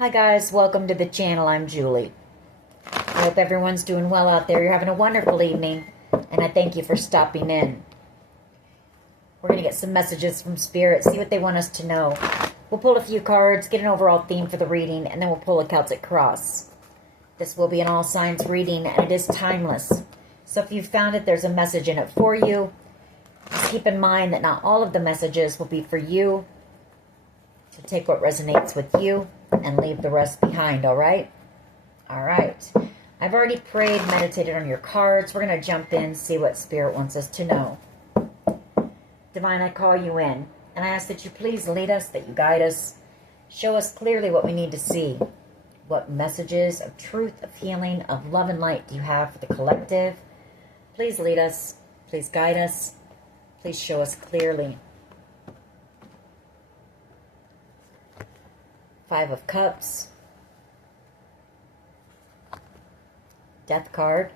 Hi guys, welcome to the channel. I'm Julie. I hope everyone's doing well out there. You're having a wonderful evening, and I thank you for stopping in. We're going to get some messages from Spirit, see what they want us to know. We'll pull a few cards, get an overall theme for the reading, and then we'll pull a Celtic cross. This will be an all signs reading, and it is timeless. So if you've found it, there's a message in it for you. Just keep in mind that not all of the messages will be for you. So take what resonates with you and leave the rest behind, all right? All right. I've already prayed, meditated on your cards. We're going to jump in, see what Spirit wants us to know. Divine, I call you in, and I ask that you please lead us, that you guide us, show us clearly what we need to see. What messages of truth, of healing, of love and light do you have for the collective? Please lead us. Please guide us. Please show us clearly. Five of Cups. Death card.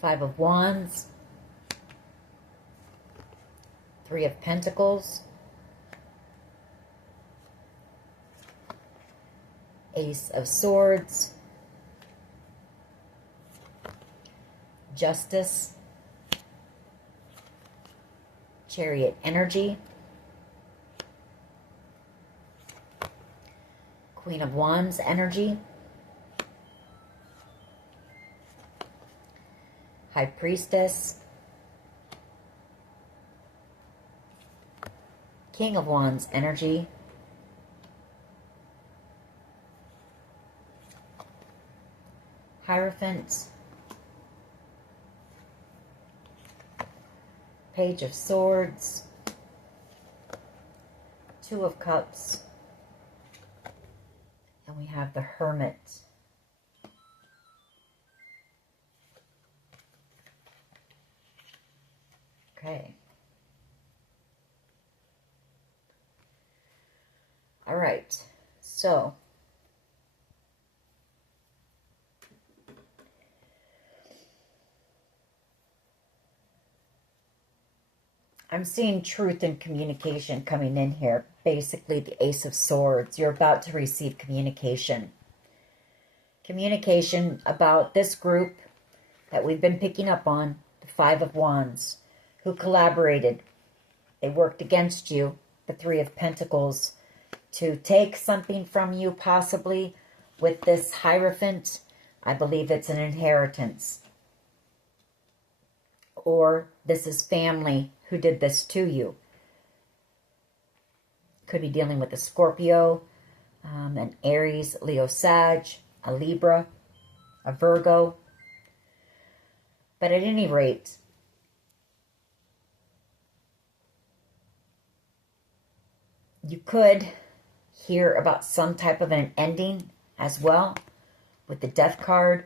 Five of Wands. Three of Pentacles. Ace of Swords. Justice. Chariot energy. Queen of Wands energy. High Priestess. King of Wands energy. Hierophant. Page of Swords. Two of Cups. And we have the Hermit. Okay. All right. So, I'm seeing truth and communication coming in here. Basically, the Ace of Swords. You're about to receive communication. Communication about this group that we've been picking up on, the Five of Wands, who collaborated. They worked against you, the Three of Pentacles, to take something from you, possibly with this Hierophant. I believe it's an inheritance. Or this is family who did this to you. Could be dealing with a Scorpio, an Aries, Leo, Sag, a Libra, a Virgo. But at any rate, you could hear about some type of an ending as well with the Death card.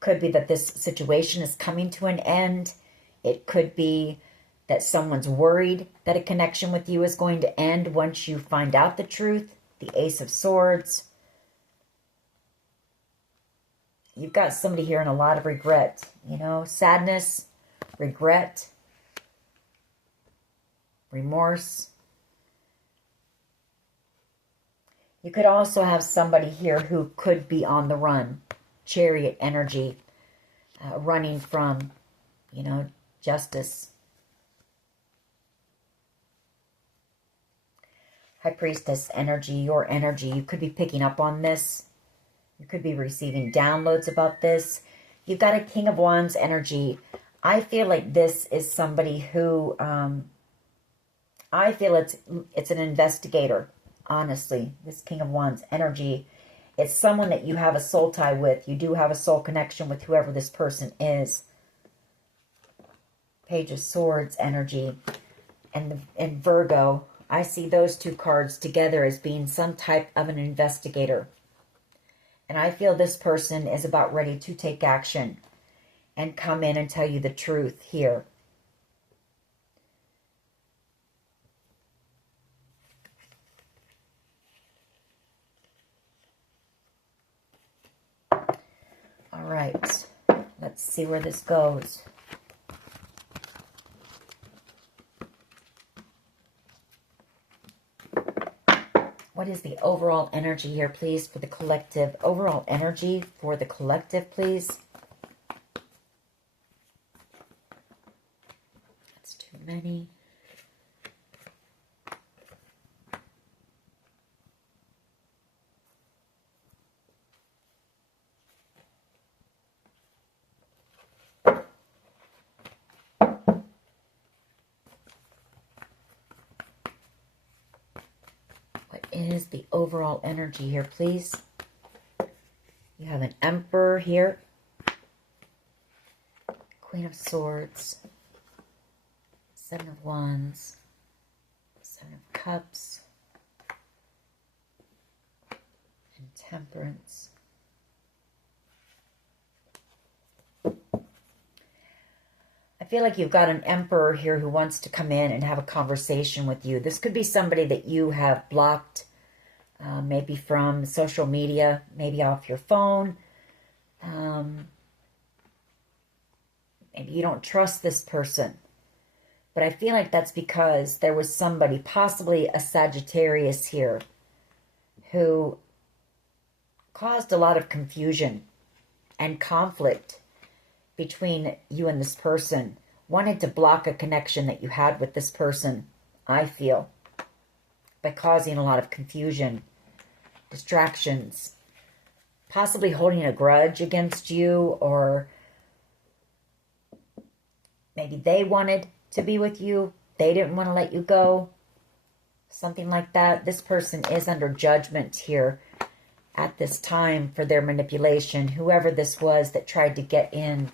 Could be that this situation is coming to an end. It could be that someone's worried that a connection with you is going to end once you find out the truth. The Ace of Swords. You've got somebody here in a lot of regret. You know, sadness, regret, remorse. You could also have somebody here who could be on the run. Chariot energy, running from, you know, justice. High Priestess energy, your energy. You could be picking up on this. You could be receiving downloads about this. You've got a King of Wands energy. I feel like this is somebody who, I feel it's an investigator, honestly. This King of Wands energy. It's someone that you have a soul tie with. You do have a soul connection with whoever this person is. Page of Swords energy. And Virgo. I see those two cards together as being some type of an investigator. And I feel this person is about ready to take action and come in and tell you the truth here. All right. Let's see where this goes. What is the overall energy here, please, for the collective? Overall energy for the collective, please. That's too many. Is the overall energy here, please? You have an Emperor here, Queen of Swords, Seven of Wands, Seven of Cups, and Temperance. I feel like you've got an Emperor here who wants to come in and have a conversation with you. This could be somebody that you have blocked, maybe from social media, maybe off your phone. Maybe you don't trust this person. But I feel like that's because there was somebody, possibly a Sagittarius here, who caused a lot of confusion and conflict between you and this person. Wanted to block a connection that you had with this person, I feel, by causing a lot of confusion, distractions, possibly holding a grudge against you, or maybe they wanted to be with you. They didn't want to let you go. Something like that. This person is under judgment here at this time for their manipulation. Whoever this was that tried to get in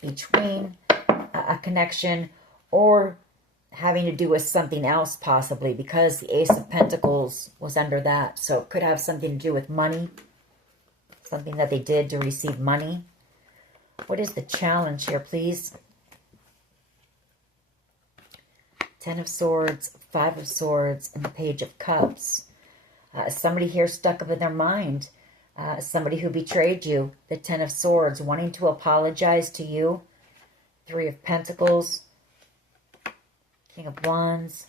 between a connection, or having to do with something else possibly, because the Ace of Pentacles was under that. So it could have something to do with money. Something that they did to receive money. What is the challenge here, please? Ten of Swords, Five of Swords, and the Page of Cups. Somebody here stuck up in their mind. Somebody who betrayed you. The Ten of Swords, wanting to apologize to you. Three of Pentacles. King of Wands.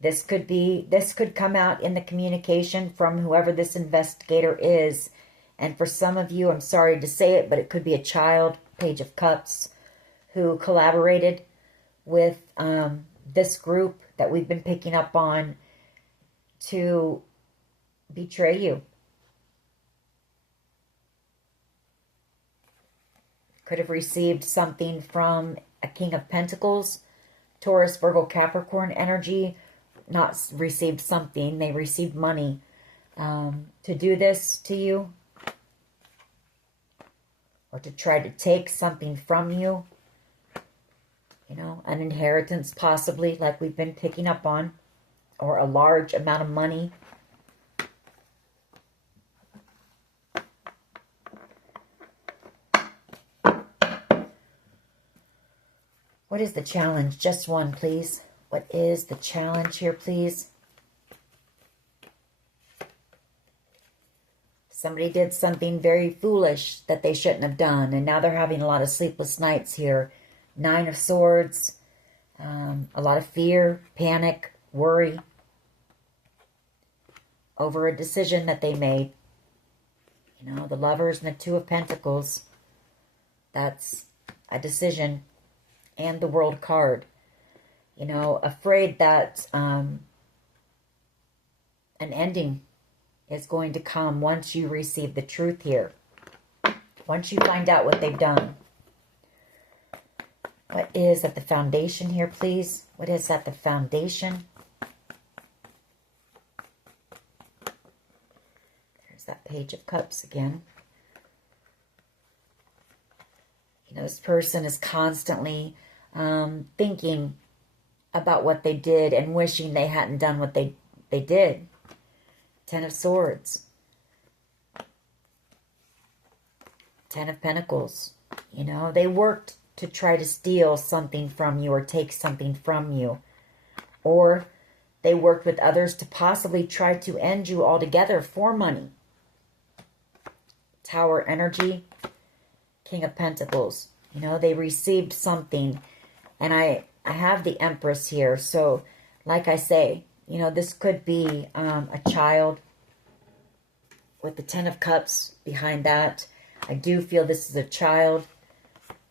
This could come out in the communication from whoever this investigator is. And for some of you, I'm sorry to say it, but it could be a child, Page of Cups, who collaborated with this group that we've been picking up on to betray you. Could have received something from a King of Pentacles, Taurus, Virgo, Capricorn energy. Not received something, they received money to do this to you, or to try to take something from you. You know, an inheritance possibly, like we've been picking up on, or a large amount of money. What is the challenge? Just one, please. What is the challenge here, please? Somebody did something very foolish that they shouldn't have done, and now they're having a lot of sleepless nights here. Nine of Swords, a lot of fear, panic, worry over a decision that they made. You know, the Lovers and the Two of Pentacles. That's a decision. And the World card. You know, afraid that an ending is going to come once you receive the truth here. Once you find out what they've done. What is at the foundation here, please? What is at the foundation? There's that Page of Cups again. You know, this person is constantly thinking about what they did and wishing they hadn't done what they did. Ten of Swords. Ten of Pentacles. You know, they worked to try to steal something from you or take something from you. Or they worked with others to possibly try to end you altogether for money. Tower energy. King of Pentacles. You know, they received something. And I have the Empress here. So, like I say, you know, this could be a child with the Ten of Cups behind that. I do feel this is a child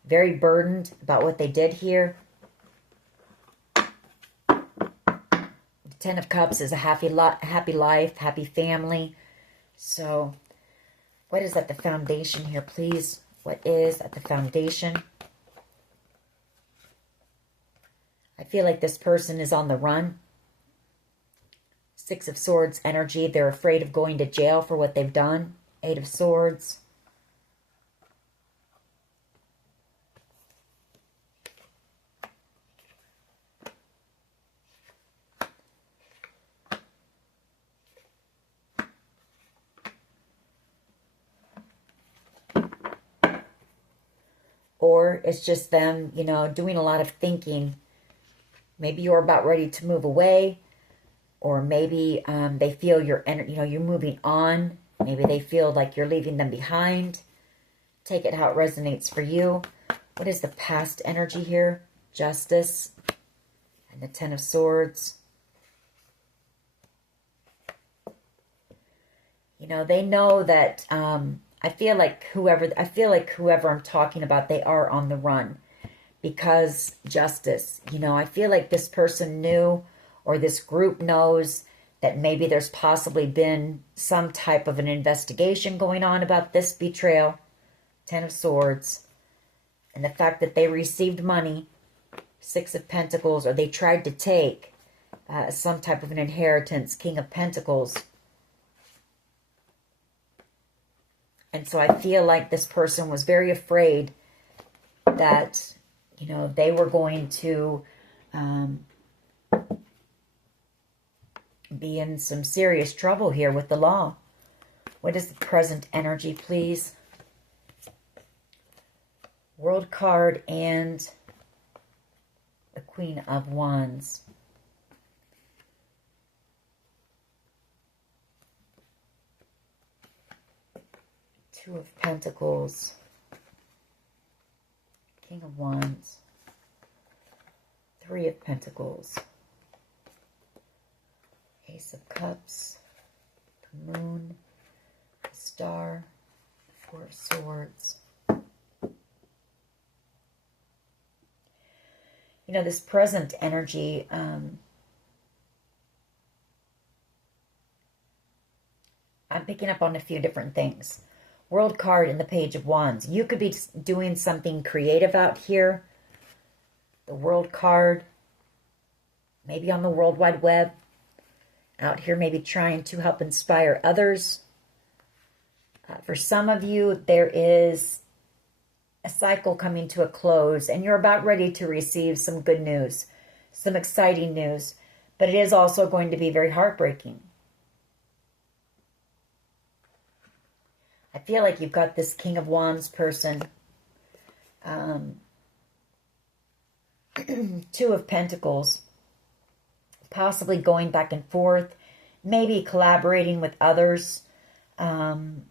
very burdened about what they did here. The Ten of Cups is a happy life, happy family. So, what is at the foundation here, please? What is at the foundation? I feel like this person is on the run. Six of Swords energy. They're afraid of going to jail for what they've done. Eight of Swords. Or it's just them, you know, doing a lot of thinking. Maybe you're about ready to move away. Or maybe they feel you're moving on. Maybe they feel like you're leaving them behind. Take it how it resonates for you. What is the past energy here? Justice. And the Ten of Swords. You know, they know that... I feel like whoever I'm talking about, they are on the run because justice, you know, I feel like this person knew, or this group knows, that maybe there's possibly been some type of an investigation going on about this betrayal. Ten of Swords. And the fact that they received money, Six of Pentacles, or they tried to take some type of an inheritance, King of Pentacles. And so I feel like this person was very afraid that, you know, they were going to be in some serious trouble here with the law. What is the present energy, please? World card and the Queen of Wands. Two of Pentacles, King of Wands, Three of Pentacles, Ace of Cups, the Moon, the Star, Four of Swords. You know, this present energy, I'm picking up on a few different things. World card and the Page of Wands. You could be doing something creative out here. The World card, maybe on the World Wide Web. Out here maybe trying to help inspire others. For some of you, there is a cycle coming to a close, and you're about ready to receive some good news, some exciting news. But it is also going to be very heartbreaking. I feel like you've got this King of Wands person. Two of Pentacles. Possibly going back and forth. Maybe collaborating with others. You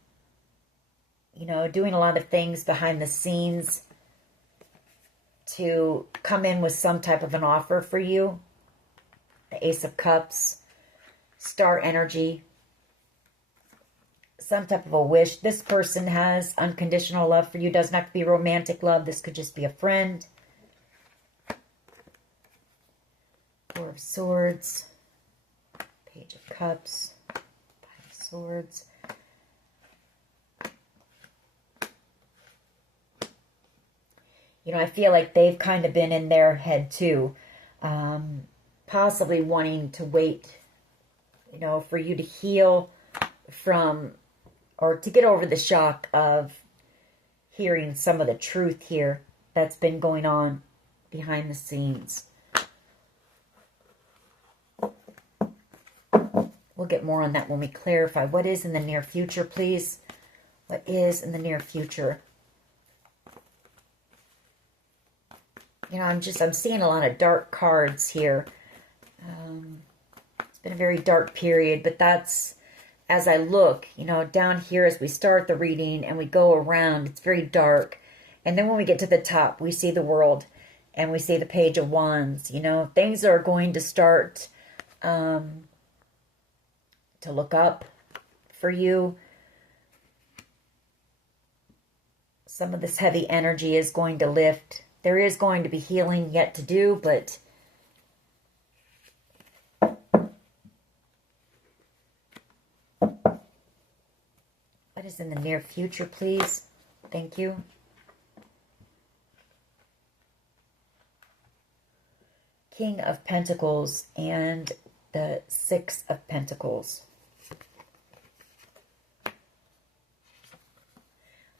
know, doing a lot of things behind the scenes to come in with some type of an offer for you. The Ace of Cups. Star energy. Some type of a wish. This person has unconditional love for you. Doesn't have to be romantic love. This could just be a friend. Four of Swords. Page of Cups. Five of Swords. You know, I feel like they've kind of been in their head too. Possibly wanting to wait, you know, for you to heal from... or to get over the shock of hearing some of the truth here that's been going on behind the scenes. We'll get more on that when we clarify. What is in the near future, please? What is in the near future? You know, I'm seeing a lot of dark cards here. It's been a very dark period, but that's... as I look, you know, down here as we start the reading and we go around, it's very dark. And then when we get to the top, we see the world. And we see the Page of Wands. You know, things are going to start to look up for you. Some of this heavy energy is going to lift. There is going to be healing yet to do, but what is in the near future, please? Thank you. King of Pentacles and the Six of Pentacles.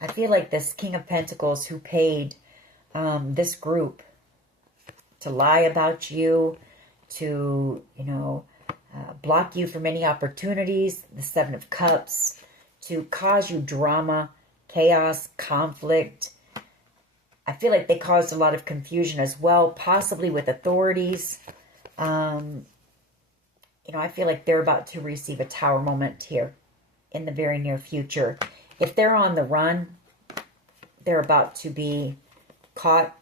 I feel like this King of Pentacles who paid this group to lie about you, to, you know, block you from any opportunities, the Seven of Cups, to cause you drama, chaos, conflict. I feel like they caused a lot of confusion as well, possibly with authorities. You know, I feel like they're about to receive a tower moment here in the very near future. If they're on the run, they're about to be caught.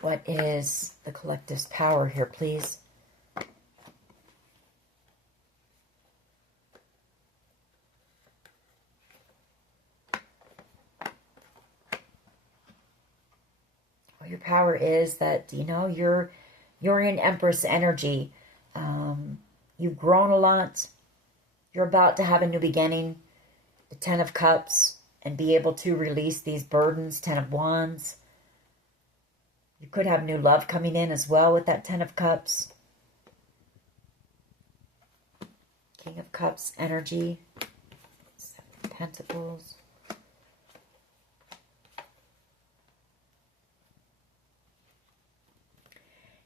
What is the collective's power here, please? Well, your power is that, you know, you're in Empress energy. You've grown a lot. You're about to have a new beginning. The Ten of Cups, and be able to release these burdens. Ten of Wands. You could have new love coming in as well with that Ten of Cups. King of Cups energy. Seven of Pentacles.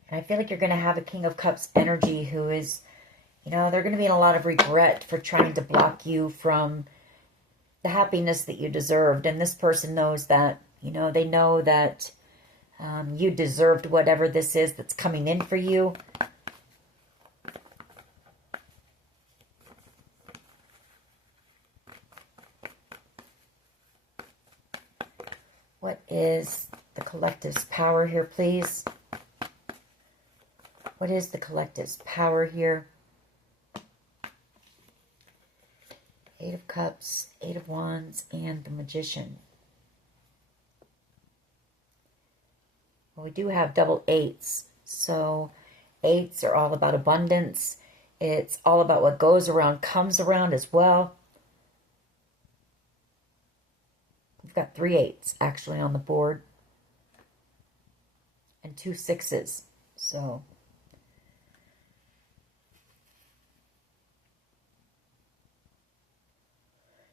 And I feel like you're going to have a King of Cups energy who is, you know, they're going to be in a lot of regret for trying to block you from the happiness that you deserved. And this person knows that, you know, they know that you deserved whatever this is that's coming in for you. What is the collective's power here, please? What is the collective's power here? Eight of Cups, Eight of Wands, and the Magician. Well, we do have double eights. So eights are all about abundance. It's all about what goes around comes around as well. We've got 3 eights actually on the board. And 2 sixes. So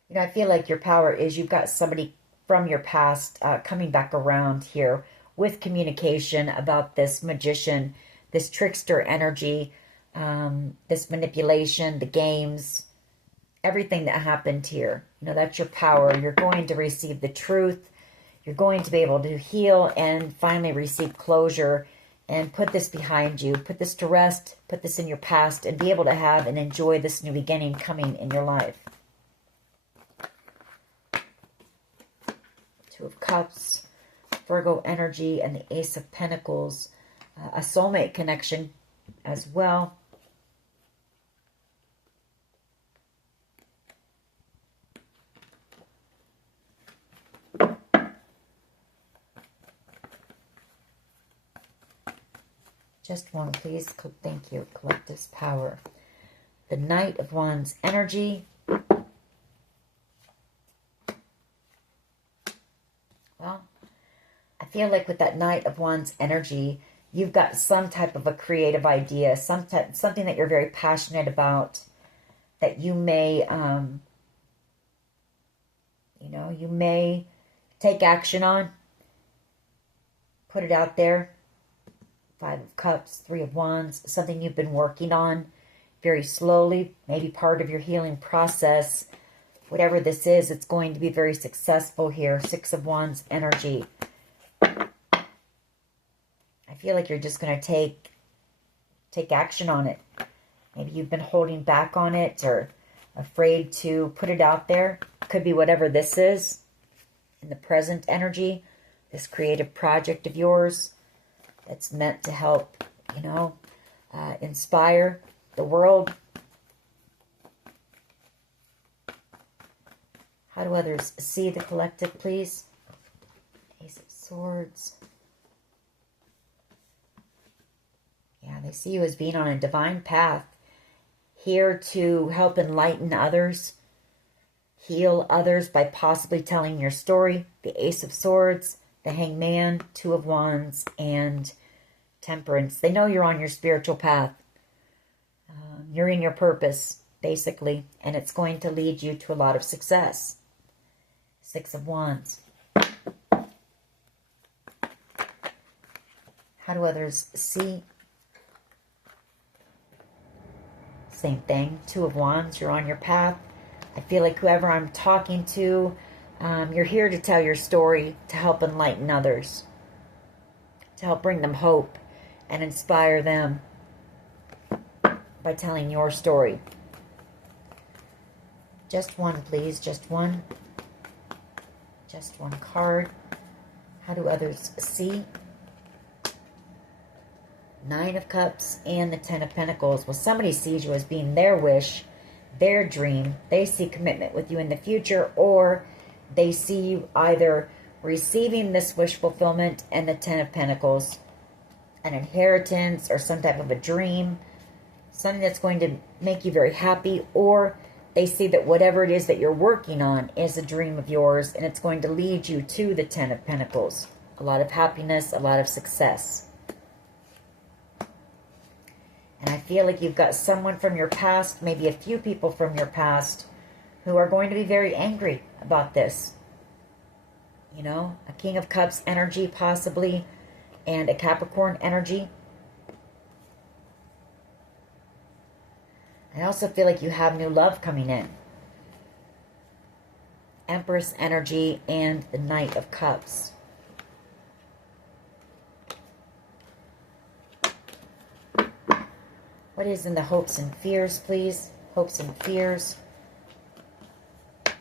you know, I feel like your power is you've got somebody from your past coming back around here with communication about this magician, this trickster energy, this manipulation, the games, everything that happened here. You know, that's your power. You're going to receive the truth. You're going to be able to heal and finally receive closure and put this behind you, put this to rest, put this in your past, and be able to have and enjoy this new beginning coming in your life. Two of Cups, Virgo energy, and the Ace of Pentacles. A soulmate connection as well. Just one, please. Thank you. Collective's power. The Knight of Wands energy. Well, I feel like with that Knight of Wands energy, you've got some type of a creative idea, something that you're very passionate about, that you may, you know, you may take action on, put it out there. 5 of Cups, 3 of Wands, something you've been working on very slowly, maybe part of your healing process. Whatever this is, it's going to be very successful here. 6 of Wands energy. feel like you're just going to take action on it. Maybe you've been holding back on it or afraid to put it out there. Could be whatever this is in the present energy, this creative project of yours that's meant to help, you know, inspire the world. How do others see the collective, please? Ace of Swords. Yeah, they see you as being on a divine path, here to help enlighten others, heal others by possibly telling your story. The Ace of Swords, the Hangman, Two of Wands, and Temperance. They know you're on your spiritual path. You're in your purpose, basically, and it's going to lead you to a lot of success. Six of Wands. How do others see? Same thing. Two of Wands. You're on your path. I feel like whoever I'm talking to, you're here to tell your story, to help enlighten others, to help bring them hope and inspire them by telling your story. Just one, please. Just one. Just one card. How do others see? Nine of Cups and the Ten of Pentacles. Well, somebody sees you as being their wish, their dream. They see commitment with you in the future, or they see you either receiving this wish fulfillment and the Ten of Pentacles, an inheritance or some type of a dream, something that's going to make you very happy, or they see that whatever it is that you're working on is a dream of yours, and it's going to lead you to the Ten of Pentacles. A lot of happiness, a lot of success. And I feel like you've got someone from your past, maybe a few people from your past, who are going to be very angry about this. You know, a King of Cups energy possibly, and a Capricorn energy. I also feel like you have new love coming in. Empress energy and the Knight of Cups. What is in the hopes and fears, please? Hopes and fears. The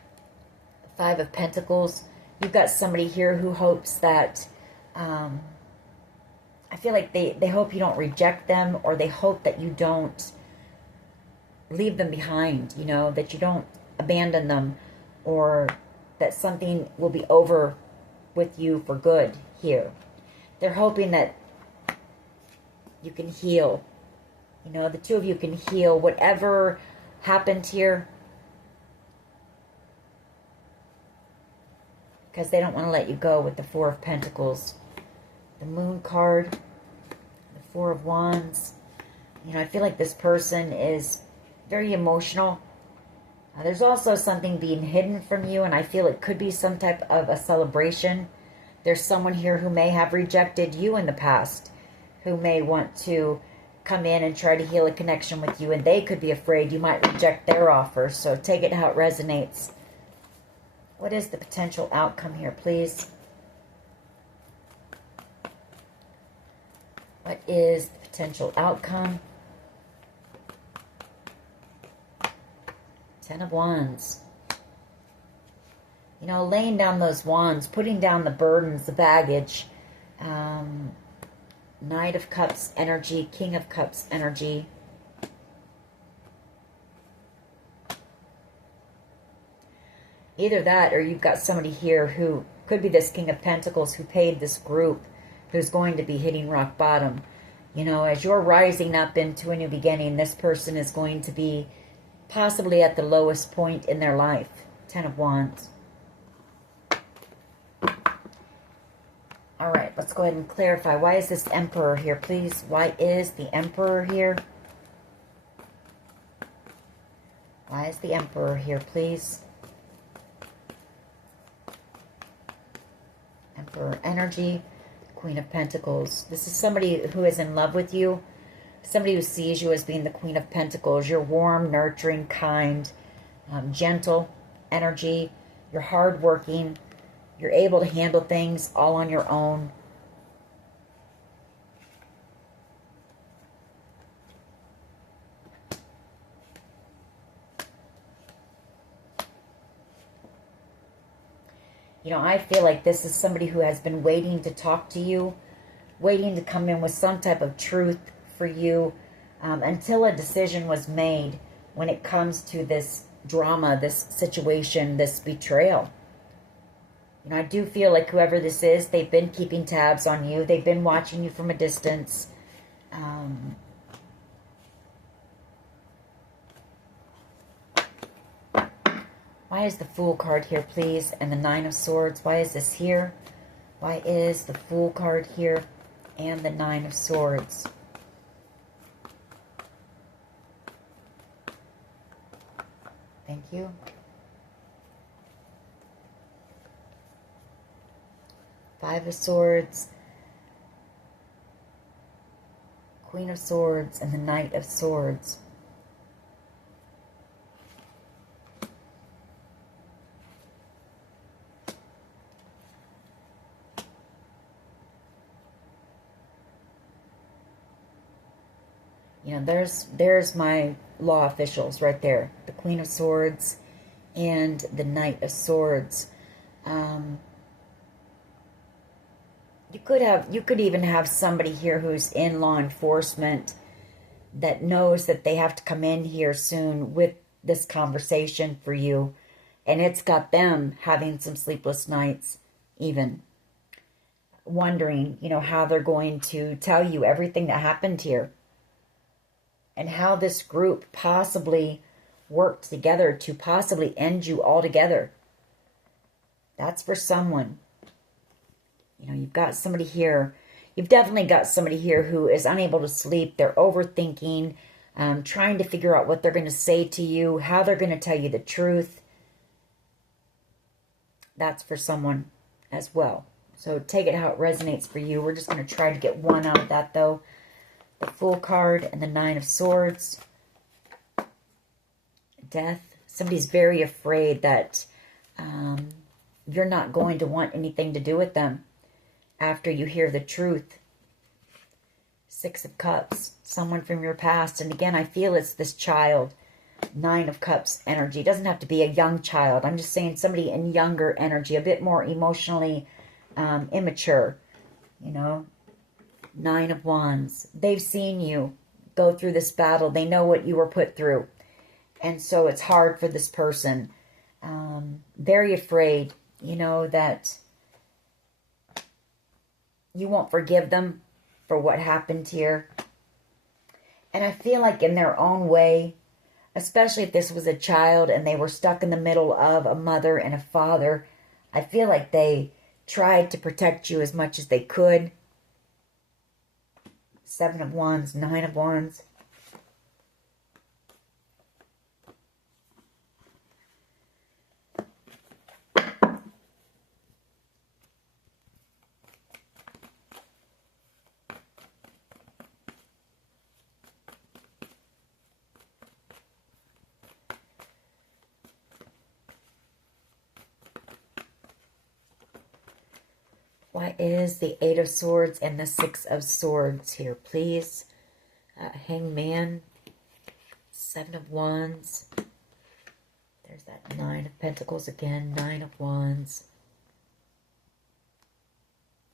Five of Pentacles. You've got somebody here who hopes that, I feel like they hope you don't reject them, or they hope that you don't leave them behind, you know, that you don't abandon them, or that something will be over with you for good here. They're hoping that you can heal. You know, the two of you can heal whatever happened here, because they don't want to let you go with the Four of Pentacles. The Moon card, the Four of Wands. You know, I feel like this person is very emotional. There's also something being hidden from you, and I feel it could be some type of a celebration. There's someone here who may have rejected you in the past, who may want to come in and try to heal a connection with you, and they could be afraid you might reject their offer. So take it how it resonates. What is the potential outcome here, please? What is the potential outcome? Ten of Wands. You know, laying down those wands, putting down the burdens, the baggage. Knight of Cups energy, King of Cups energy. Either that, or you've got somebody here who could be this King of Pentacles who paid this group, who's going to be hitting rock bottom. You know, as you're rising up into a new beginning, this person is going to be possibly at the lowest point in their life. Ten of Wands. All right, let's go ahead and clarify. Why is this Emperor here, please? Why is the Emperor here? Why is the Emperor here, please? Emperor energy, Queen of Pentacles. This is somebody who is in love with you. Somebody who sees you as being the Queen of Pentacles. You're warm, nurturing, kind, gentle energy. You're hardworking. You're able to handle things all on your own. You know, I feel like this is somebody who has been waiting to talk to you, waiting to come in with some type of truth for you, until a decision was made when it comes to this drama, this situation, this betrayal. You know, I do feel like whoever this is, they've been keeping tabs on you. They've been watching you from a distance. Why is the Fool card here, please? And the Nine of Swords. Why is this here? Why is the Fool card here and the Nine of Swords? Thank you. Five of Swords, Queen of Swords, and the Knight of Swords. You know, there's my law officials right there. The Queen of Swords and the Knight of Swords. You could even have somebody here who's in law enforcement that knows that they have to come in here soon with this conversation for you. And it's got them having some sleepless nights, even wondering, you know, how they're going to tell you everything that happened here. And how this group possibly worked together to possibly end you altogether. That's for someone. You know, you've got somebody here. You've definitely got somebody here who is unable to sleep. They're overthinking, trying to figure out what they're going to say to you, how they're going to tell you the truth. That's for someone as well. So take it how it resonates for you. We're just going to try to get one out of that, though. The Fool card and the Nine of Swords. Death. Somebody's very afraid that you're not going to want anything to do with them after you hear the truth. Six of Cups. Someone from your past. And again, I feel it's this child. Nine of Cups energy. It doesn't have to be a young child. I'm just saying somebody in younger energy. A bit more emotionally immature. You know. Nine of Wands. They've seen you go through this battle. They know what you were put through. And so it's hard for this person. Very afraid, you know, that you won't forgive them for what happened here. And I feel like in their own way, especially if this was a child and they were stuck in the middle of a mother and a father, I feel like they tried to protect you as much as they could. Seven of Wands, Nine of Wands. Why is the Eight of Swords and the Six of Swords here, please? Hangman. Seven of Wands. There's that Nine of Pentacles again. Nine of Wands.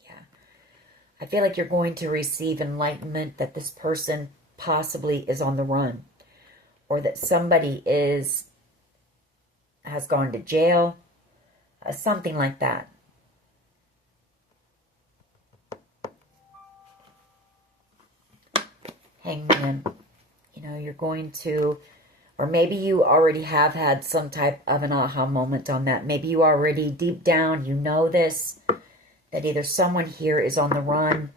Yeah. I feel like you're going to receive enlightenment that this person possibly is on the run. Or that somebody has gone to jail. Something like that. Hangman. You know, you're going to, or maybe you already have had some type of an aha moment on that. Maybe you already, deep down, you know this, that either someone here is on the run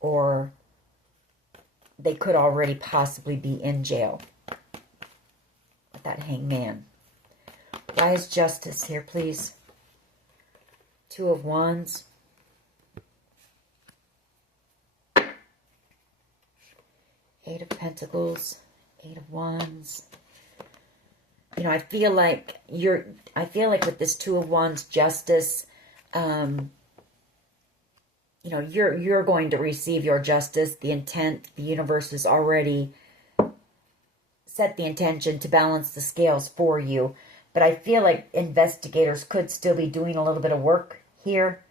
or they could already possibly be in jail. With that Hangman. Why is Justice here, please? Two of Wands. Eight of Pentacles, Eight of Wands. You know, I feel like with this Two of Wands, Justice, you know, you're going to receive your justice. The intent, the universe has already set the intention to balance the scales for you. But I feel like investigators could still be doing a little bit of work here.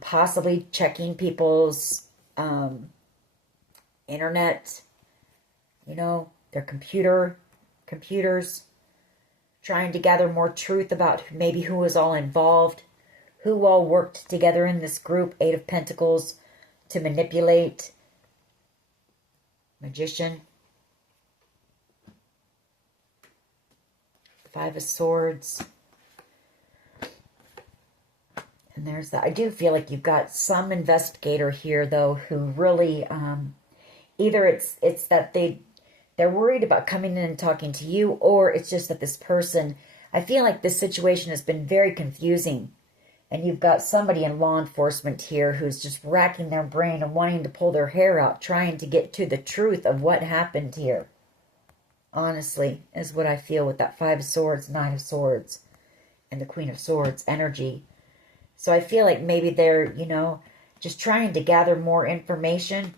Possibly checking people's internet, their computers, trying to gather more truth about maybe who was all involved, who all worked together in this group, Eight of Pentacles, to manipulate. Magician. Five of Swords. And there's that. I do feel like you've got some investigator here, though, who really, either it's that they're worried about coming in and talking to you, or it's just that this person, I feel like this situation has been very confusing. And you've got somebody in law enforcement here who's just racking their brain and wanting to pull their hair out, trying to get to the truth of what happened here. Honestly, is what I feel with that Five of Swords, Nine of Swords, and the Queen of Swords energy. So I feel like maybe they're, just trying to gather more information.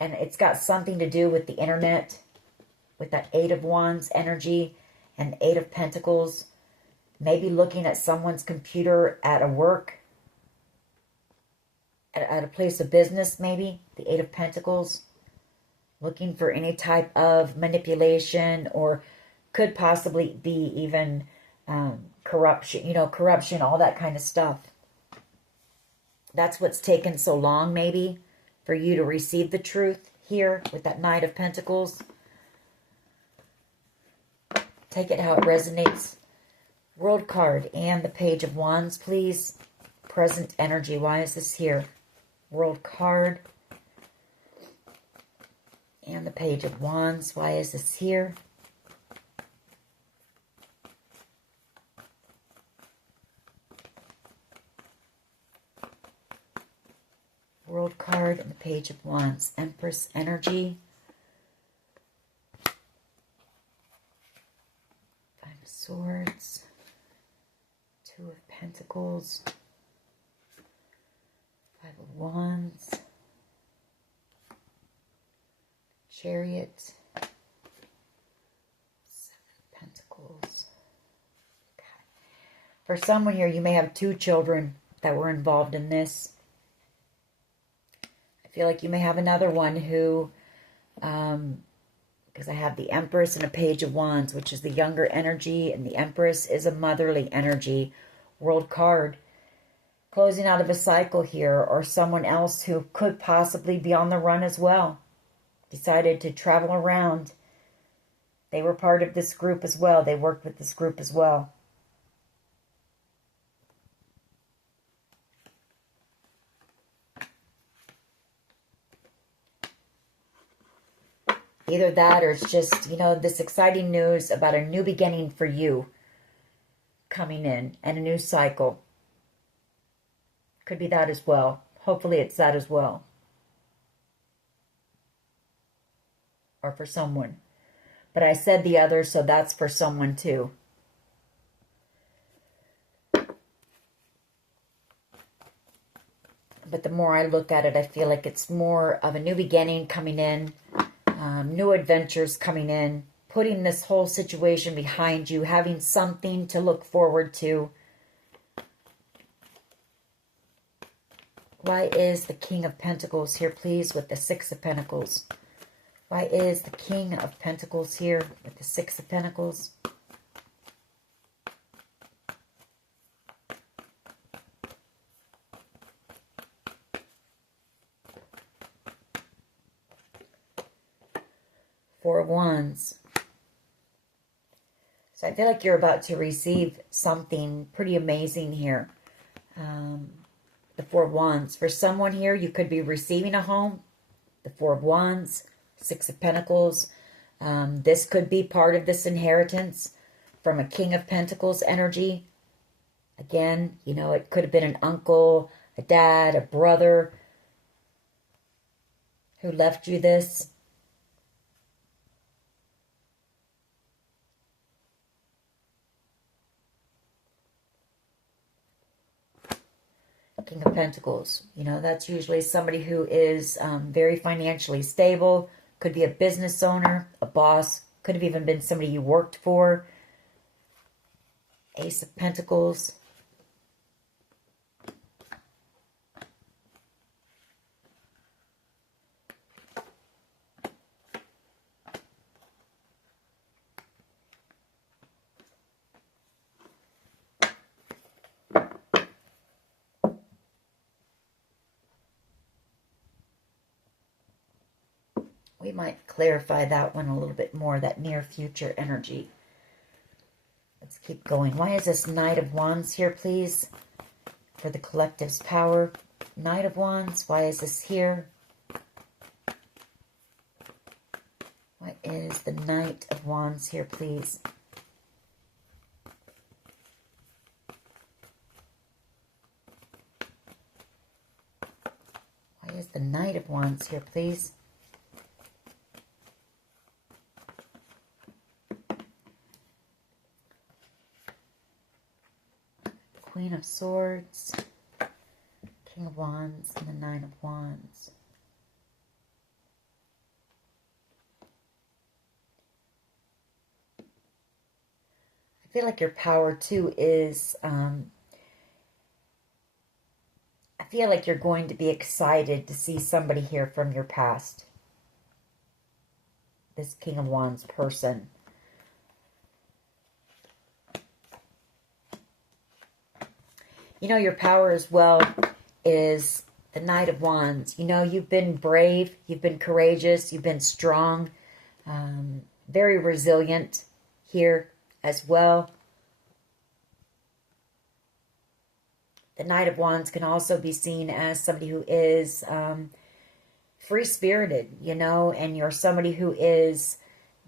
And it's got something to do with the internet, with that Eight of Wands energy and Eight of Pentacles. Maybe looking at someone's computer at a work, at a place of business, maybe. The Eight of Pentacles. Looking for any type of manipulation, or could possibly be even corruption, corruption, all that kind of stuff. That's what's taken so long, maybe, for you to receive the truth here with that Knight of Pentacles. Take it how it resonates. World card and the Page of Wands, please. Present energy. Why is this here? World card and the Page of Wands. Why is this here? World card and the Page of Wands. Empress energy. Five of Swords. Two of Pentacles. Five of Wands. Chariot. Seven of Pentacles. Okay. For someone here, you may have two children that were involved in this. I feel like you may have another one who, because I have the Empress and a Page of Wands, which is the younger energy, and the Empress is a motherly energy. World card. Closing out of a cycle here, or someone else who could possibly be on the run as well. Decided to travel around. They were part of this group as well. They worked with this group as well. Either that, or it's just, this exciting news about a new beginning for you coming in, and a new cycle. Could be that as well. Hopefully it's that as well. Or for someone. But I said the other, so that's for someone too. But the more I look at it, I feel like it's more of a new beginning coming in. New adventures coming in. Putting this whole situation behind you. Having something to look forward to. Why is the King of Pentacles here, please, with the Six of Pentacles? Why is the King of Pentacles here with the Six of Pentacles? Four of Wands. So I feel like you're about to receive something pretty amazing here. The Four of Wands. For someone here, you could be receiving a home. The Four of Wands. Six of Pentacles. This could be part of this inheritance from a King of Pentacles energy. Again, it could have been an uncle, a dad, a brother who left you this. King of Pentacles. That's usually somebody who is very financially stable. Could be a business owner, a boss. Could have even been somebody you worked for. Ace of Pentacles. We might clarify that one a little bit more, that near future energy. Let's keep going. Why is this Knight of Wands here, please? For the collective's power. Knight of Wands, why is this here? Why is the Knight of Wands here, please? Why is the Knight of Wands here, please? Queen of Swords, King of Wands, and the Nine of Wands. I feel like your power, too, is... I feel like you're going to be excited to see somebody here from your past. This King of Wands person. You know, your power as well is the Knight of Wands. You know, you've been brave, you've been courageous, you've been strong, very resilient here as well. The Knight of Wands can also be seen as somebody who is free-spirited, you know, and you're somebody who is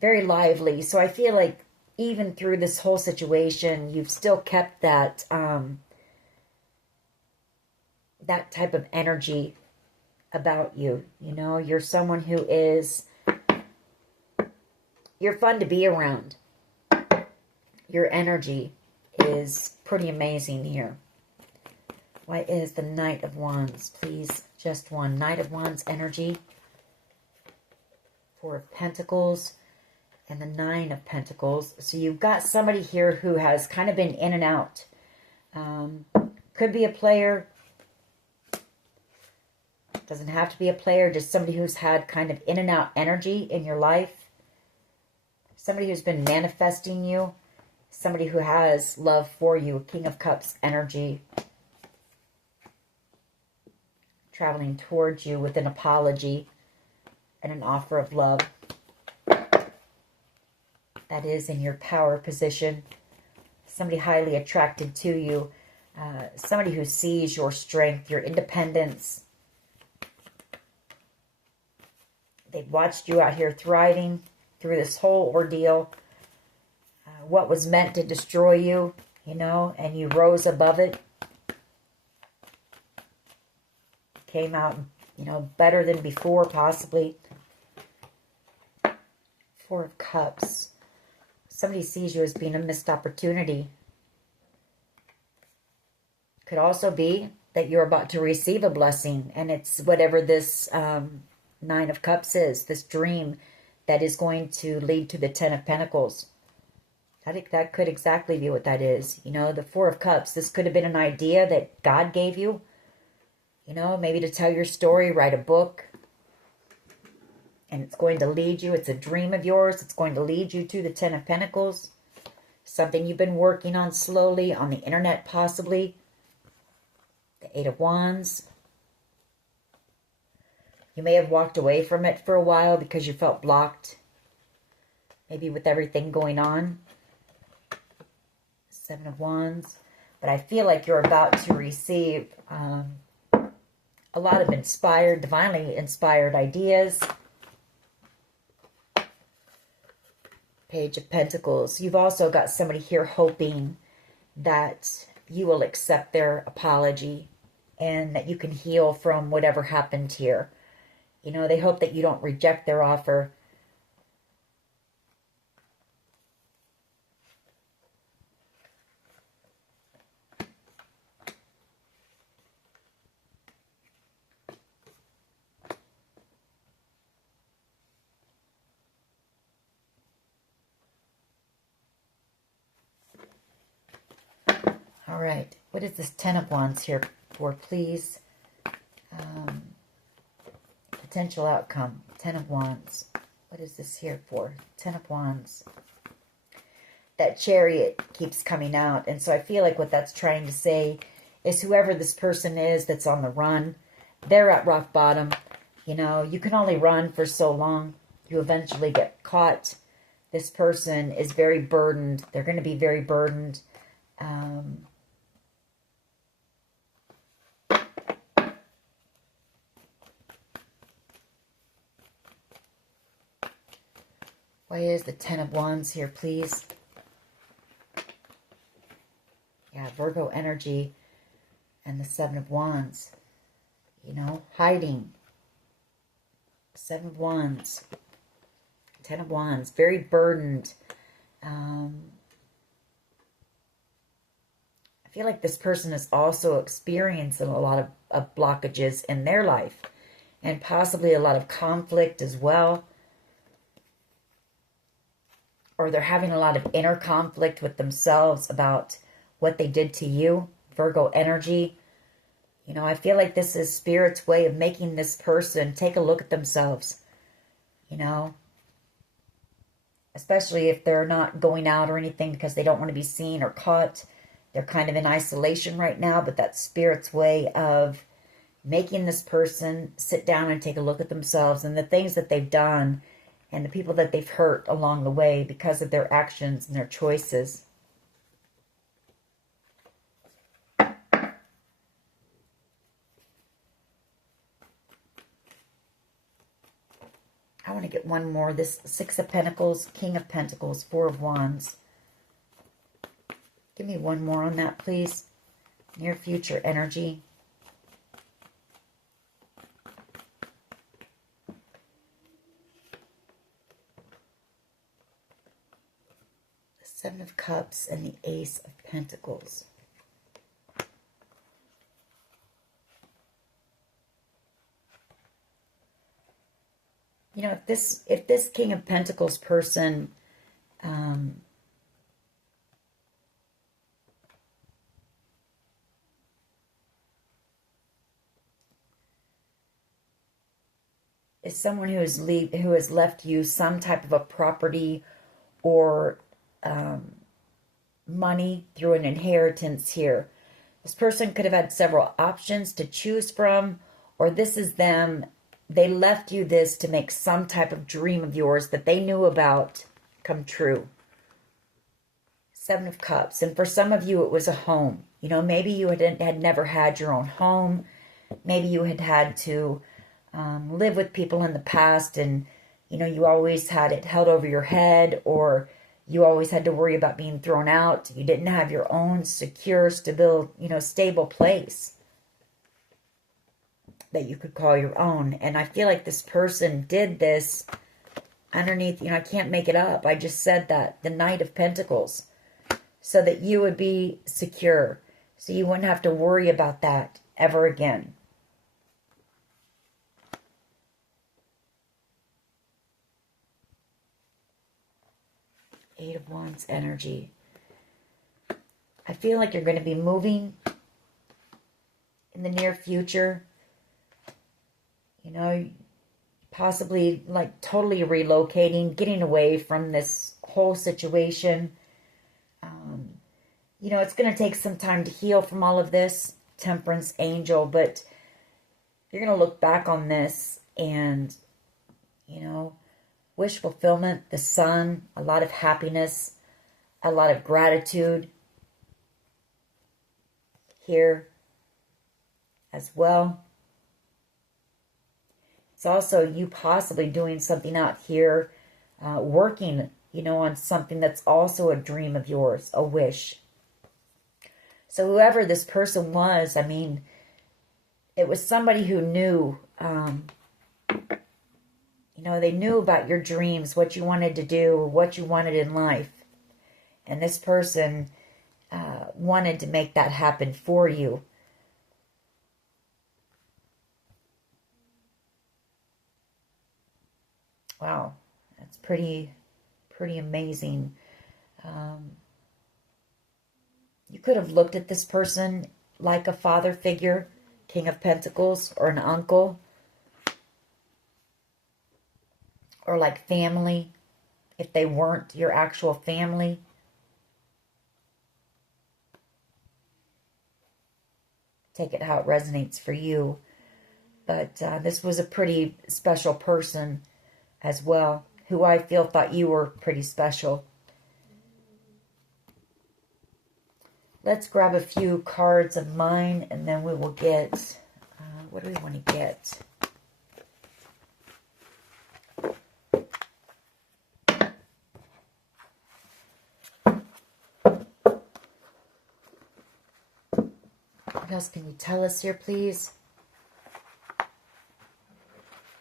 very lively. So I feel like even through this whole situation, you've still kept that... that type of energy about you. You know, you're someone who is, you're fun to be around. Your energy is pretty amazing here. Why is the Knight of Wands, please? Just one. Knight of Wands energy. Four of Pentacles and the Nine of Pentacles. So you've got somebody here who has kind of been in and out. Could be a player. Doesn't have to be a player, just somebody who's had kind of in and out energy in your life. Somebody who's been manifesting you. Somebody who has love for you. King of Cups energy. Traveling towards you with an apology and an offer of love. That is in your power position. Somebody highly attracted to you. Somebody who sees your strength, your independence. They've watched you out here thriving through this whole ordeal. What was meant to destroy you, you know, and you rose above it. Came out, you know, better than before, possibly. Four of Cups. Somebody sees you as being a missed opportunity. Could also be that you're about to receive a blessing, and it's whatever this... Nine of Cups is, this dream that is going to lead to the Ten of Pentacles. I think that could exactly be what that is. You know, the Four of Cups, this could have been an idea that God gave you. You know, maybe to tell your story, write a book. And it's going to lead you, it's a dream of yours, it's going to lead you to the Ten of Pentacles. Something you've been working on slowly, on the internet possibly. The Eight of Wands. You may have walked away from it for a while because you felt blocked. Maybe with everything going on. Seven of Wands. But I feel like you're about to receive a lot of inspired, divinely inspired ideas. Page of Pentacles. You've also got somebody here hoping that you will accept their apology and that you can heal from whatever happened here. You know, they hope that you don't reject their offer. All right. What is this Ten of Wands here for, please? Potential outcome. Ten of Wands. What is this here for? Ten of Wands. That Chariot keeps coming out. And so I feel like what that's trying to say is whoever this person is that's on the run, they're at rock bottom. You know, you can only run for so long. You eventually get caught. This person is very burdened. They're going to be very burdened. Why is the Ten of Wands here, please? Yeah, Virgo energy and the Seven of Wands. You know, hiding. Seven of Wands. Ten of Wands. Very burdened. I feel like this person is also experiencing a lot of blockages in their life. And possibly a lot of conflict as well. Or they're having a lot of inner conflict with themselves about what they did to you. Virgo energy. You know, I feel like this is Spirit's way of making this person take a look at themselves. You know, especially if they're not going out or anything because they don't want to be seen or caught. They're kind of in isolation right now, but that's Spirit's way of making this person sit down and take a look at themselves and the things that they've done and the people that they've hurt along the way because of their actions and their choices. I want to get one more. This Six of Pentacles, King of Pentacles, Four of Wands. Give me one more on that, please. Near future energy. The Seven of Cups and the Ace of Pentacles. You know, if this King of Pentacles person is someone who has left you some type of a property or money through an inheritance here. This person could have had several options to choose from, or this is them. They left you this to make some type of dream of yours that they knew about come true. Seven of Cups. And for some of you, it was a home. You know, maybe you had never had your own home. Maybe you had to live with people in the past and, you know, you always had it held over your head, or you always had to worry about being thrown out. You didn't have your own secure, stable place that you could call your own. And I feel like this person did this underneath, you know, I can't make it up. I just said that. The Knight of Pentacles. So that you would be secure. So you wouldn't have to worry about that ever again. Eight of Wands energy. I feel like you're going to be moving in the near future. You know, possibly like totally relocating, getting away from this whole situation. You know, it's going to take some time to heal from all of this, Temperance Angel, but you're going to look back on this and, you know, wish fulfillment, the sun, a lot of happiness, a lot of gratitude here as well. It's also you possibly doing something out here, working, you know, on something that's also a dream of yours, a wish. So whoever this person was, I mean, it was somebody who knew, you know, they knew about your dreams, what you wanted to do, what you wanted in life. And this person wanted to make that happen for you. Wow, that's pretty amazing. You could have looked at this person like a father figure, King of Pentacles, or an uncle, or like family, if they weren't your actual family. Take it how it resonates for you. But this was a pretty special person as well, who I feel thought you were pretty special. Let's grab a few cards of mine, and then we will get, what do we want to get? What else can you tell us here, please?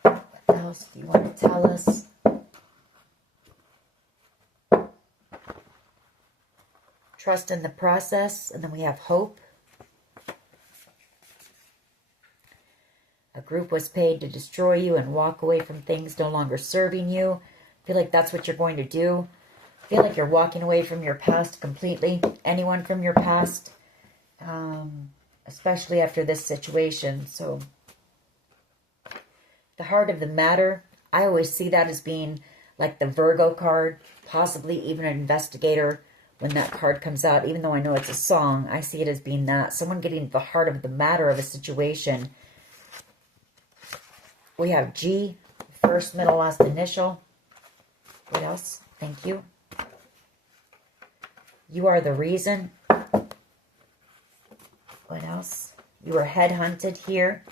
What else do you want to tell us? Trust in the process, and then we have hope. A group was paid to destroy you and walk away from things no longer serving you. I feel like that's what you're going to do. I feel like you're walking away from your past completely. Anyone from your past, especially after this situation. So, the heart of the matter, I always see that as being like the Virgo card, possibly even an investigator. When that card comes out, even though I know it's a song, I see it as being that. Someone getting to the heart of the matter of a situation. We have G, first, middle, last initial. What else? Thank you. You are the reason. What else? You were headhunted here.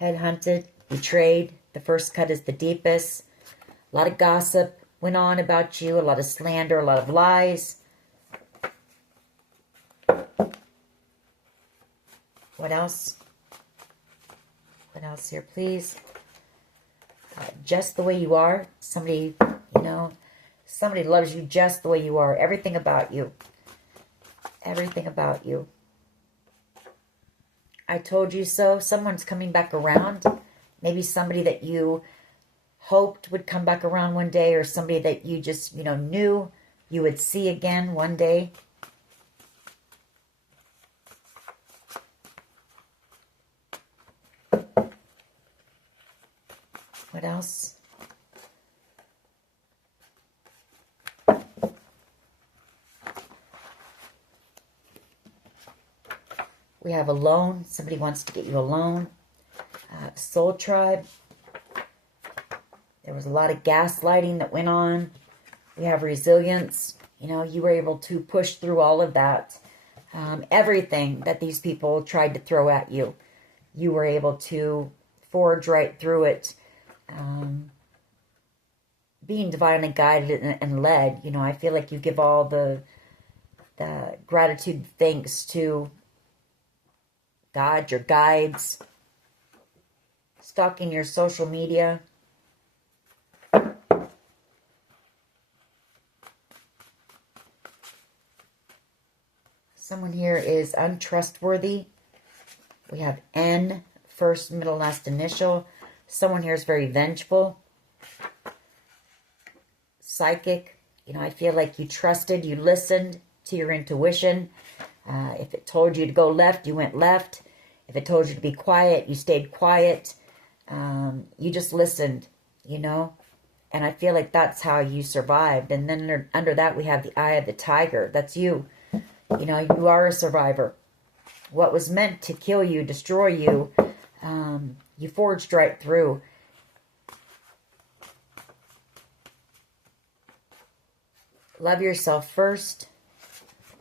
Headhunted, betrayed. The first cut is the deepest. A lot of gossip went on about you, a lot of slander, a lot of lies. What else? What else here, please? Just the way you are. Somebody, somebody loves you just the way you are. Everything about you. Everything about you. I told you so. Someone's coming back around. Maybe somebody that you hoped would come back around one day, or somebody that you just, knew you would see again one day. What else? We have a loan. Somebody wants to get you a loan. Soul tribe. There was a lot of gaslighting that went on. We have resilience. You were able to push through all of that. Everything that these people tried to throw at you, you were able to forge right through it. Being divinely guided and led. I feel like you give all the gratitude, thanks to God, your guides, stalking your social media. Someone here is untrustworthy. We have N, first, middle, last initial. Someone here is very vengeful. Psychic. I feel like you trusted, you listened to your intuition. If it told you to go left, you went left. If it told you to be quiet, you stayed quiet. You just listened, And I feel like that's how you survived. And then under that, we have the eye of the tiger. That's you. You are a survivor. What was meant to kill you, destroy you, you forged right through. Love yourself first.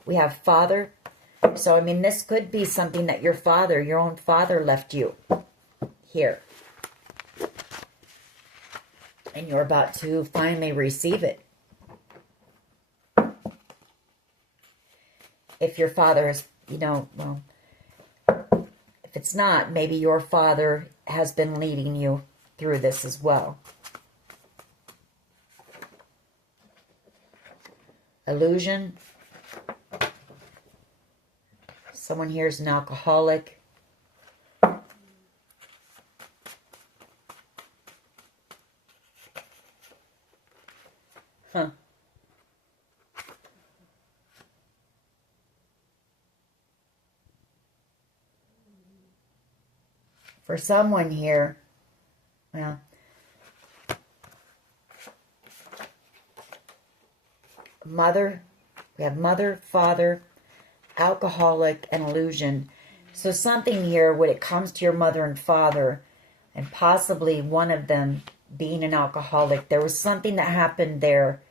We have father. So, this could be something that your own father left you here. And you're about to finally receive it. If your father is, if it's not, maybe your father has been leading you through this as well. Illusion. Someone here is an alcoholic. For someone here, well, mother, we have mother, father, alcoholic, and illusion. So something here, when it comes to your mother and father, and possibly one of them being an alcoholic, there was something that happened there.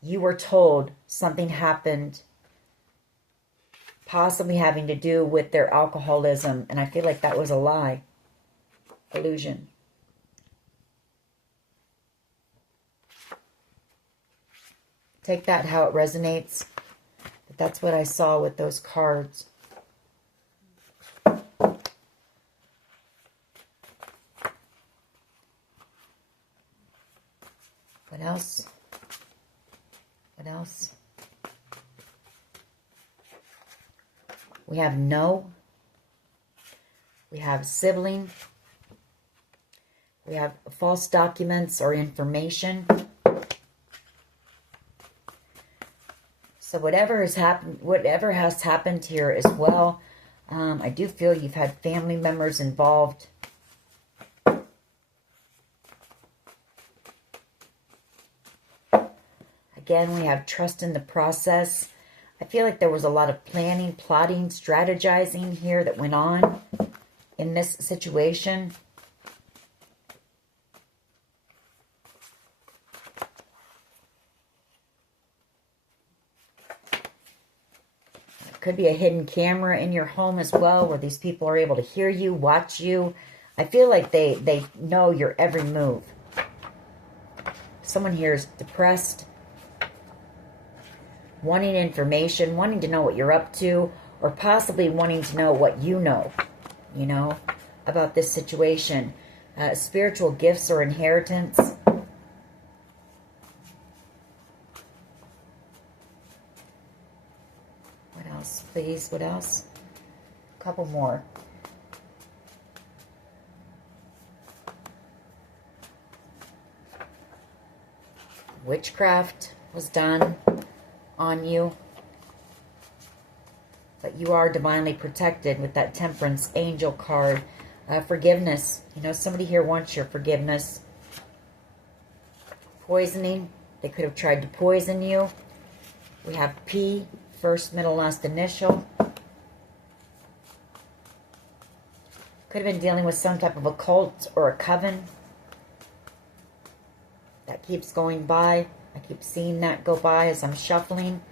You were told something happened, possibly having to do with their alcoholism, and I feel like that was a lie. Illusion. Take that how it resonates. But that's what I saw with those cards. What else? What else? We have no. We have sibling. We have false documents or information. So whatever has happened here as well, I do feel you've had family members involved. Again, we have trust in the process. I feel like there was a lot of planning, plotting, strategizing here that went on in this situation. It could be a hidden camera in your home as well, where these people are able to hear you, watch you. I feel like they know your every move. Someone here is depressed, wanting information, wanting to know what you're up to, or possibly wanting to know what you know, about this situation. Spiritual gifts or inheritance. What else, please? What else? A couple more. Witchcraft was done on you, but you are divinely protected with that Temperance Angel card. Forgiveness. Somebody here wants your forgiveness. Poisoning. They could have tried to poison you. We have P, first, middle, last initial. Could have been dealing with some type of a cult or a coven. That keeps going by. I keep seeing that go by as I'm shuffling.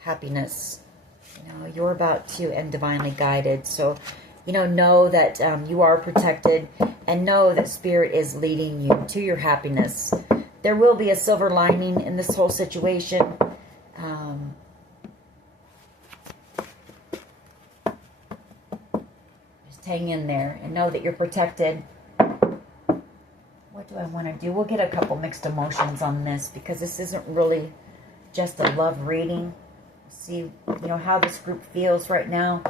Happiness. You're about to end divinely guided. So, know that you are protected, and know that Spirit is leading you to your happiness. There will be a silver lining in this whole situation. Just hang in there and know that you're protected. What do I want to do? We'll get a couple mixed emotions on this, because this isn't really just a love reading. See, how this group feels right now.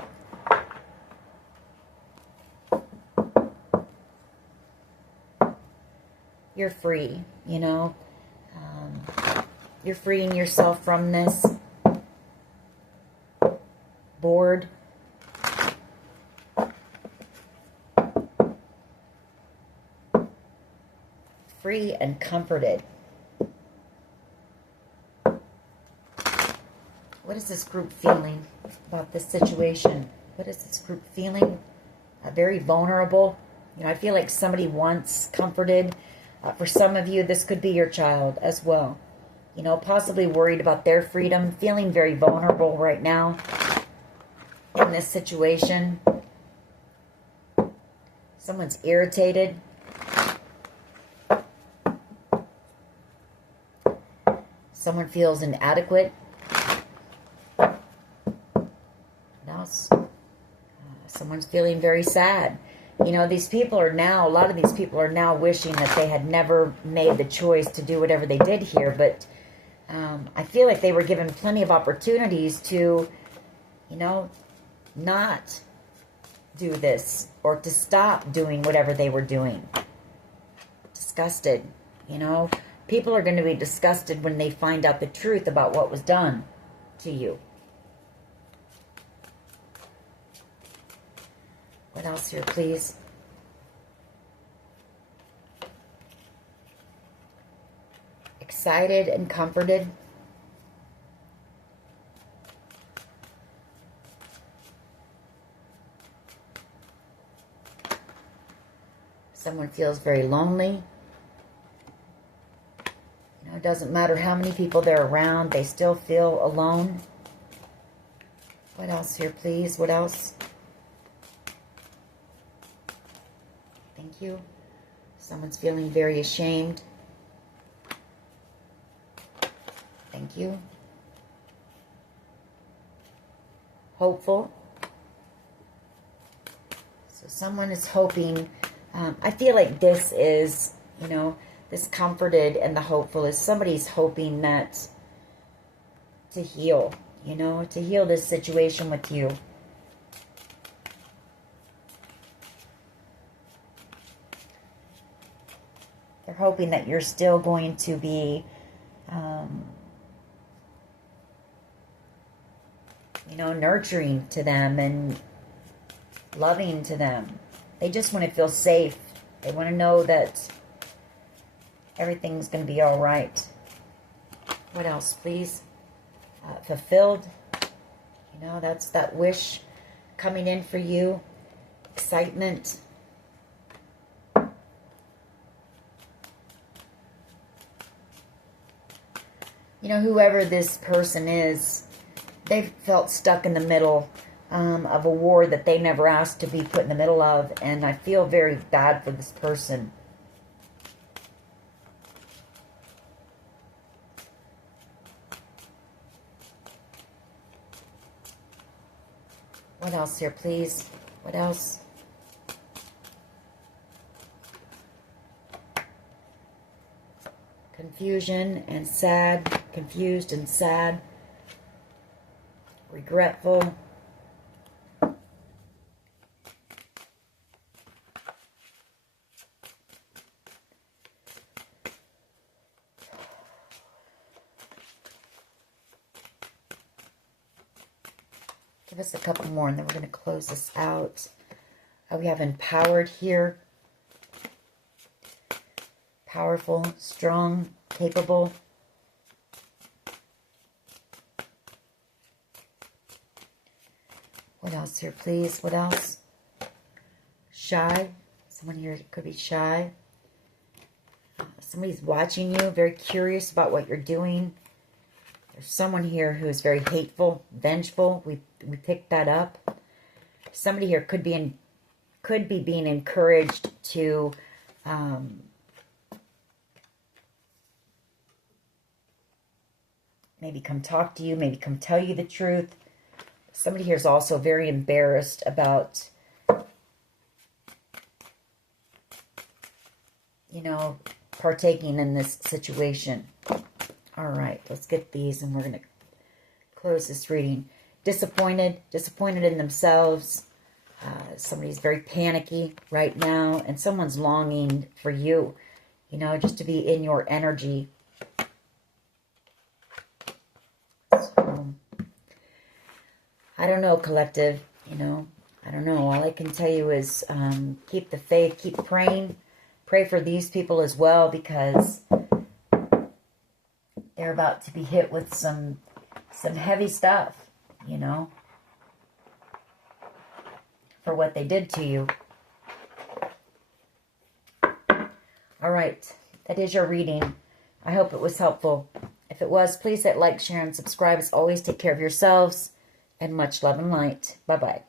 You're free, You're freeing yourself from this. Bored. Free and comforted. What is this group feeling about this situation? What is this group feeling? Very vulnerable. I feel like somebody wants comforted. For some of you, this could be your child as well. Possibly worried about their freedom, feeling very vulnerable right now in this situation. Someone's irritated. Someone feels inadequate. Someone's feeling very sad. These people are now, a lot of these people are now wishing that they had never made the choice to do whatever they did here. But I feel like they were given plenty of opportunities to, not do this, or to stop doing whatever they were doing. Disgusted, People are going to be disgusted when they find out the truth about what was done to you. What else here, please? Excited and comforted. Someone feels very lonely. You know, it doesn't matter how many people they're around, they still feel alone. What else here, please? What else? Thank you. Someone's feeling very ashamed. Thank you. Hopeful. So someone is hoping. I feel like this is, you know, this comforted and the hopeful is somebody's hoping that to heal, you know, to heal this situation with you. They're hoping that you're still going to be, you know, nurturing to them and loving to them. They just want to feel safe. They want to know that everything's going to be all right. What else, please? Fulfilled. You know, that's that wish coming in for you. Excitement. You know, whoever this person is, they've felt stuck in the middle of a war that they never asked to be put in the middle of. And I feel very bad for this person. What else here, please? What else? Confusion and sad. Confused and sad. Regretful. Give us a couple more and then we're going to close this out. We have empowered here. Powerful, strong, capable. What else here, please? What else? Shy. Someone here could be shy. Somebody's watching you, very curious about what you're doing. There's someone here who is very hateful, vengeful. We picked that up. Somebody here could be being encouraged to maybe come talk to you, maybe come tell you the truth. Somebody here is also very embarrassed about, you know, partaking in this situation. All right, let's get these and we're going to close this reading. Disappointed in themselves. Somebody's very panicky right now and someone's longing for you, you know, just to be in your energy. So, I don't know, collective, you know, I don't know. All I can tell you is keep the faith, keep praying. Pray for these people as well because they're about to be hit with some heavy stuff, you know, for what they did to you. All right, that is your reading. I hope it was helpful. If it was, please hit like, share, and subscribe. As always, take care of yourselves, and much love and light. Bye-bye.